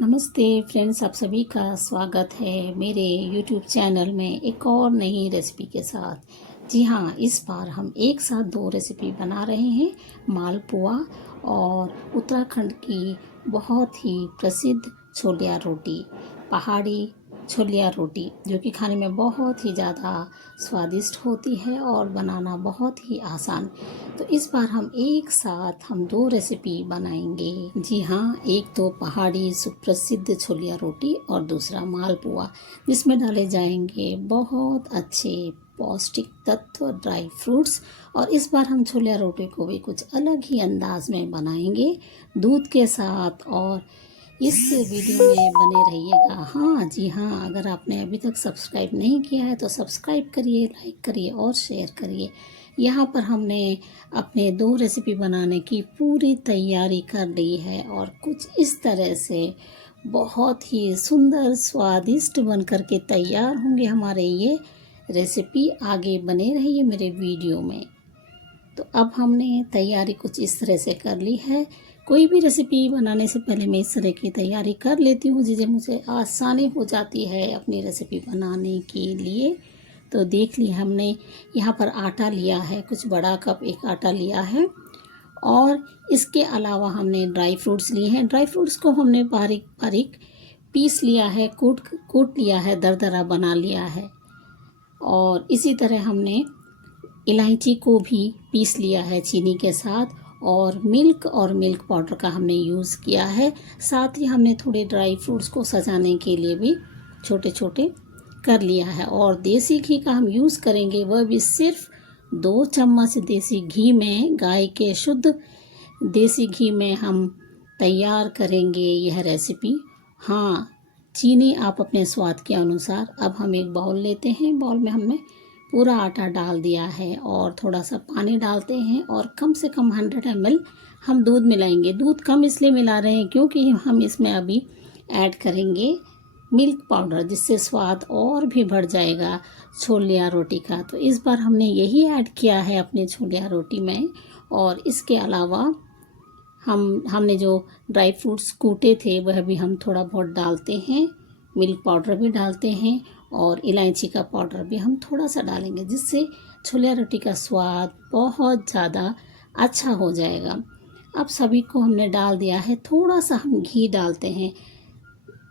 नमस्ते फ्रेंड्स, आप सभी का स्वागत है मेरे YouTube चैनल में एक और नई रेसिपी के साथ। जी हाँ, इस बार हम एक साथ दो रेसिपी बना रहे हैं, मालपुआ और उत्तराखंड की बहुत ही प्रसिद्ध छोलिया रोटी, पहाड़ी छोलिया रोटी, जो कि खाने में बहुत ही ज़्यादा स्वादिष्ट होती है और बनाना बहुत ही आसान। तो इस बार हम एक साथ दो रेसिपी बनाएंगे। जी हाँ, एक तो पहाड़ी सुप्रसिद्ध छोलिया रोटी और दूसरा मालपुआ, जिसमें डाले जाएंगे बहुत अच्छे पौष्टिक तत्व, ड्राई फ्रूट्स। और इस बार हम छोलिया रोटी को भी कुछ अलग ही अंदाज में बनाएंगे, दूध के साथ। और इस वीडियो में बने रहिएगा। हाँ जी हाँ, अगर आपने अभी तक सब्सक्राइब नहीं किया है तो सब्सक्राइब करिए, लाइक करिए और शेयर करिए। यहाँ पर हमने अपने दो रेसिपी बनाने की पूरी तैयारी कर ली है और कुछ इस तरह से बहुत ही सुंदर स्वादिष्ट बन कर के तैयार होंगे हमारे ये रेसिपी। आगे बने रहिए मेरे वीडियो में। तो अब हमने तैयारी कुछ इस तरह से कर ली है। कोई भी रेसिपी बनाने से पहले मैं इस तरह की तैयारी कर लेती हूँ, जिससे मुझे आसानी हो जाती है अपनी रेसिपी बनाने के लिए। तो देख लिया, हमने यहाँ पर आटा लिया है, कुछ बड़ा कप एक आटा लिया है। और इसके अलावा हमने ड्राई फ्रूट्स लिए हैं। ड्राई फ्रूट्स को हमने बारीक बारीक पीस लिया है, कूट लिया है, दरदरा बना लिया है। और इसी तरह हमने इलायची को भी पीस लिया है चीनी के साथ। और मिल्क पाउडर का हमने यूज़ किया है। साथ ही हमने थोड़े ड्राई फ्रूट्स को सजाने के लिए भी छोटे छोटे कर लिया है। और देसी घी का हम यूज़ करेंगे, वह भी सिर्फ 2 चम्मच देसी घी में, गाय के शुद्ध देसी घी में हम तैयार करेंगे यह रेसिपी। हाँ, चीनी आप अपने स्वाद के अनुसार। अब हम एक बाउल लेते हैं, बाउल में हमने पूरा आटा डाल दिया है और थोड़ा सा पानी डालते हैं और कम से कम 100 ml हम दूध मिलाएंगे। दूध कम इसलिए मिला रहे हैं क्योंकि हम इसमें अभी ऐड करेंगे मिल्क पाउडर, जिससे स्वाद और भी बढ़ जाएगा छोलिया रोटी का। तो इस बार हमने यही ऐड किया है अपने छोलिया रोटी में। और इसके अलावा हमने जो ड्राई फ्रूट्स कूटे थे वह भी हम थोड़ा बहुत डालते हैं, मिल्क पाउडर भी डालते हैं और इलायची का पाउडर भी हम थोड़ा सा डालेंगे, जिससे छोलिया रोटी का स्वाद बहुत ज़्यादा अच्छा हो जाएगा। अब सभी को हमने डाल दिया है। थोड़ा सा हम घी डालते हैं,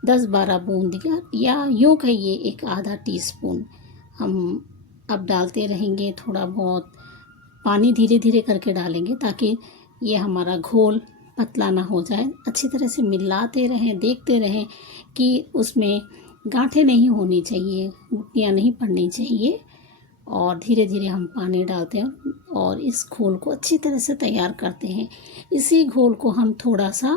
10-12 बूंद या यूँ कहिए एक आधा टीस्पून हम अब डालते रहेंगे। थोड़ा बहुत पानी धीरे धीरे करके डालेंगे ताकि ये हमारा घोल पतला ना हो जाए। अच्छी तरह से मिलाते रहें, देखते रहें कि उसमें गांठें नहीं होनी चाहिए, गुठलियाँ नहीं पड़नी चाहिए। और धीरे धीरे हम पानी डालते हैं और इस घोल को अच्छी तरह से तैयार करते हैं। इसी घोल को हम थोड़ा सा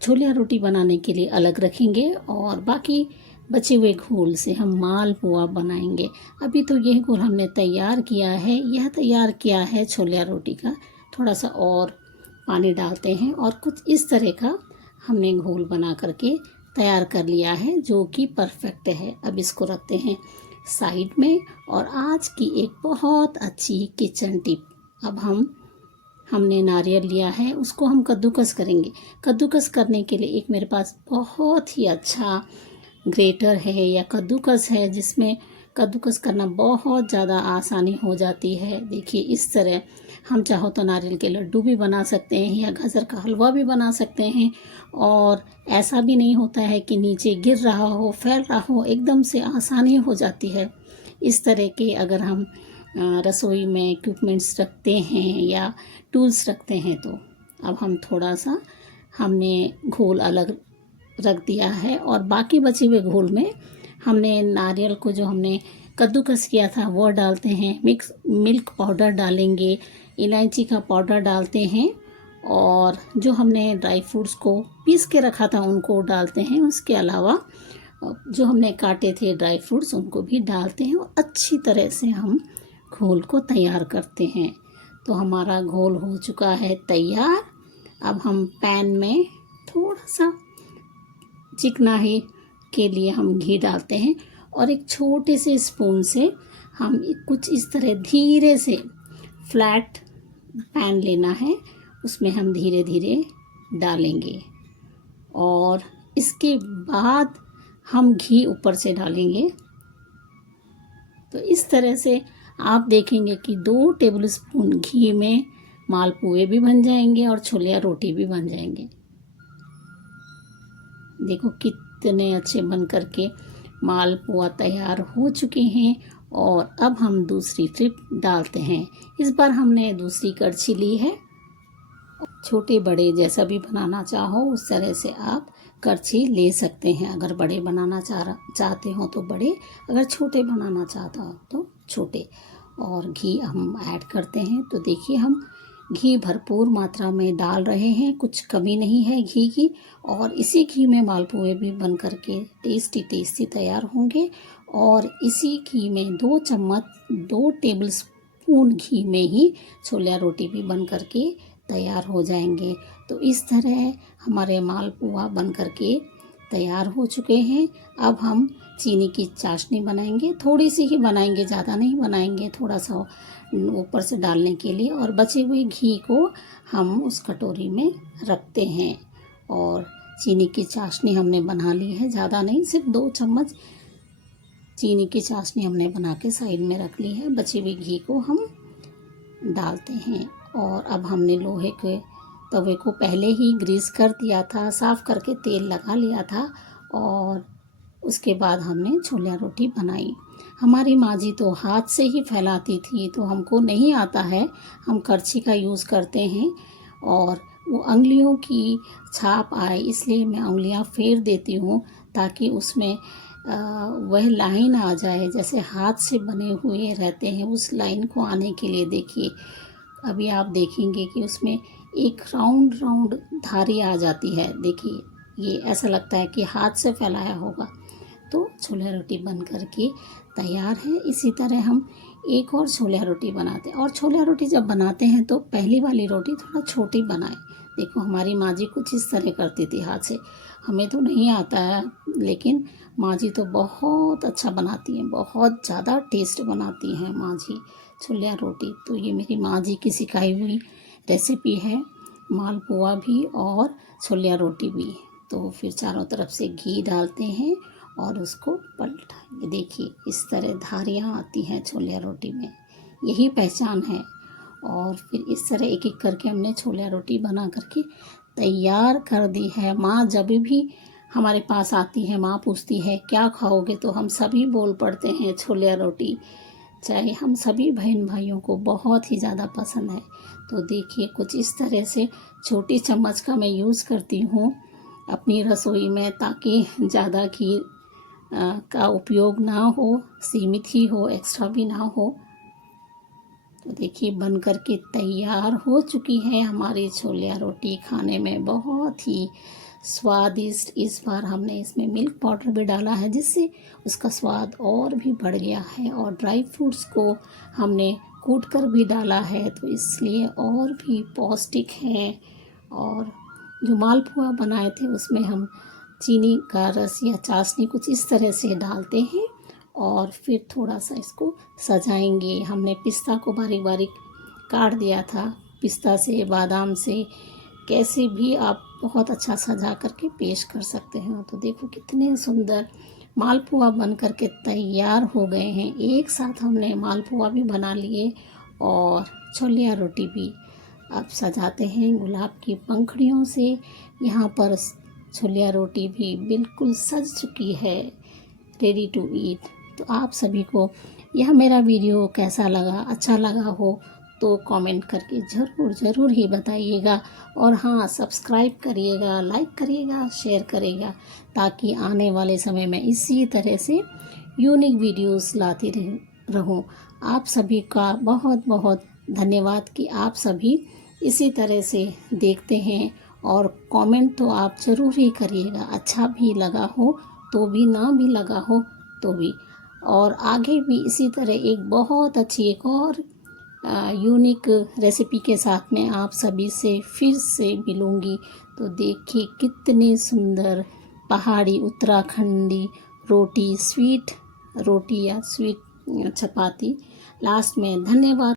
छोलिया रोटी बनाने के लिए अलग रखेंगे और बाकी बचे हुए घोल से हम मालपुआ बनाएंगे। अभी तो यह घोल हमने तैयार किया है, यह तैयार किया है छोलिया रोटी का। थोड़ा सा और पानी डालते हैं और कुछ इस तरह का हमने घोल बना करके तैयार कर लिया है, जो कि परफेक्ट है। अब इसको रखते हैं साइड में। और आज की एक बहुत अच्छी किचन टिप, अब हमने नारियल लिया है, उसको हम कद्दूकस करेंगे। कद्दूकस करने के लिए एक मेरे पास बहुत ही अच्छा ग्रेटर है या कद्दूकस है, जिसमें कद्दूकस करना बहुत ज़्यादा आसानी हो जाती है। देखिए, इस तरह हम चाहो तो नारियल के लड्डू भी बना सकते हैं या गाजर का हलवा भी बना सकते हैं। और ऐसा भी नहीं होता है कि नीचे गिर रहा हो, फैल रहा हो, एकदम से आसानी हो जाती है। इस तरह के अगर हम रसोई में इक्विपमेंट्स रखते हैं या टूल्स रखते हैं तो। अब हम थोड़ा सा हमने घोल अलग रख दिया है और बाकी बचे हुए घोल में हमने नारियल को जो हमने कद्दूकस किया था वो डालते हैं। मिल्क पाउडर डालेंगे, इलायची का पाउडर डालते हैं और जो हमने ड्राई फ्रूट्स को पीस के रखा था उनको डालते हैं। उसके अलावा जो हमने काटे थे ड्राई फ्रूट्स उनको भी डालते हैं और अच्छी तरह से हम घोल को तैयार करते हैं। तो हमारा घोल हो चुका है तैयार। अब हम पैन में थोड़ा सा चिकनाई के लिए हम घी डालते हैं और एक छोटे से स्पून से हम कुछ इस तरह धीरे से फ्लैट पैन लेना है, उसमें हम धीरे धीरे डालेंगे और इसके बाद हम घी ऊपर से डालेंगे। तो इस तरह से आप देखेंगे कि 2 टेबलस्पून घी में मालपुए भी बन जाएंगे और छोले रोटी भी बन जाएंगे। देखो कितने अच्छे बन करके मालपुआ तैयार हो चुके हैं। और अब हम दूसरी ट्रिप डालते हैं। इस बार हमने दूसरी कड़छी ली है। छोटे बड़े जैसा भी बनाना चाहो उस तरह से आप कड़छी ले सकते हैं। अगर बड़े बनाना चाहते हो तो बड़े, अगर छोटे बनाना चाहता हो तो छोटे। और घी हम ऐड करते हैं। तो देखिए हम घी भरपूर मात्रा में डाल रहे हैं, कुछ कमी नहीं है घी की। और इसी घी में मालपुए भी बन करके टेस्टी तैयार होंगे। और इसी घी में 2 टेबलस्पून घी में ही छोले रोटी भी बन करके तैयार हो जाएंगे। तो इस तरह हमारे मालपुआ बन करके तैयार हो चुके हैं। अब हम चीनी की चाशनी बनाएंगे, थोड़ी सी ही बनाएंगे, ज़्यादा नहीं बनाएंगे, थोड़ा सा ऊपर से डालने के लिए। और बचे हुए घी को हम उस कटोरी में रखते हैं। और चीनी की चाशनी हमने बना ली है, ज़्यादा नहीं, सिर्फ 2 चम्मच चीनी की चाशनी हमने बना के साइड में रख ली है। बचे हुए घी को हम डालते हैं। और अब हमने लोहे के तवे को पहले ही ग्रीस कर दिया था, साफ़ करके तेल लगा लिया था। और उसके बाद हमने छोले रोटी बनाई। हमारी माँ जी तो हाथ से ही फैलाती थी, तो हमको नहीं आता है, हम करछी का यूज़ करते हैं। और वो उंगलियों की छाप आए इसलिए मैं उंगलियां फेर देती हूँ, ताकि उसमें वह लाइन आ जाए जैसे हाथ से बने हुए रहते हैं, उस लाइन को आने के लिए। देखिए अभी आप देखेंगे कि उसमें एक राउंड धारी आ जाती है। देखिए ये ऐसा लगता है कि हाथ से फैलाया होगा। तो छोले रोटी बन करके तैयार है। इसी तरह हम एक और छोले रोटी बनाते हैं। और छोले रोटी जब बनाते हैं तो पहली वाली रोटी थोड़ा छोटी बनाएं। देखो हमारी माँ जी कुछ इस तरह करती थी हाथ से, हमें तो नहीं आता है, लेकिन माँ जी तो बहुत अच्छा बनाती हैं, बहुत ज़्यादा टेस्ट बनाती हैं माँ जी छोले रोटी। तो ये मेरी माँ जी की सिखाई हुई रेसिपी है, मालपुआ भी और छोले रोटी भी। तो फिर चारों तरफ से घी डालते हैं और उसको पलटाएंगे। देखिए इस तरह धारियाँ आती हैं छोले रोटी में, यही पहचान है। और फिर इस तरह एक एक करके हमने छोले रोटी बना करके तैयार कर दी है। माँ जब भी हमारे पास आती है, माँ पूछती है क्या खाओगे, तो हम सभी बोल पड़ते हैं छोले रोटी। चाहे हम सभी बहन भाइयों को बहुत ही ज़्यादा पसंद है। तो देखिए कुछ इस तरह से छोटी चम्मच का मैं यूज़ करती हूँ अपनी रसोई में, ताकि ज़्यादा घी का उपयोग ना हो, सीमित ही हो, एक्स्ट्रा भी ना हो। तो देखिए बन करके तैयार हो चुकी है हमारी छोले रोटी, खाने में बहुत ही स्वादिष्ट। इस बार हमने इसमें मिल्क पाउडर भी डाला है, जिससे उसका स्वाद और भी बढ़ गया है। और ड्राई फ्रूट्स को हमने कूट कर भी डाला है, तो इसलिए और भी पौष्टिक है। और जो मालपुआ बनाए थे उसमें हम चीनी का रस या चाशनी कुछ इस तरह से डालते हैं। और फिर थोड़ा सा इसको सजाएंगे। हमने पिस्ता को बारीक बारीक काट दिया था, पिस्ता से, बादाम से, कैसे भी आप बहुत अच्छा सजा करके पेश कर सकते हैं। तो देखो कितने सुंदर मालपुआ बन करके तैयार हो गए हैं। एक साथ हमने मालपुआ भी बना लिए और छोले रोटी भी। अब सजाते हैं गुलाब की पंखुड़ियों से। यहाँ पर छोले रोटी भी बिल्कुल सज चुकी है, रेडी टू ईट। तो आप सभी को यह मेरा वीडियो कैसा लगा, अच्छा लगा हो तो कमेंट करके ज़रूर ही बताइएगा। और हाँ, सब्सक्राइब करिएगा, लाइक करिएगा, शेयर करिएगा, ताकि आने वाले समय में इसी तरह से यूनिक वीडियोस लाती रहूं। आप सभी का बहुत बहुत धन्यवाद कि आप सभी इसी तरह से देखते हैं। और कमेंट तो आप ज़रूर ही करिएगा, अच्छा भी लगा हो तो भी, ना भी लगा हो तो भी। और आगे भी इसी तरह एक बहुत अच्छी एक और यूनिक रेसिपी के साथ में आप सभी से फिर से मिलूँगी। तो देखिए कितनी सुंदर पहाड़ी उत्तराखंडी रोटी, स्वीट रोटी या स्वीट चपाती। लास्ट में धन्यवाद।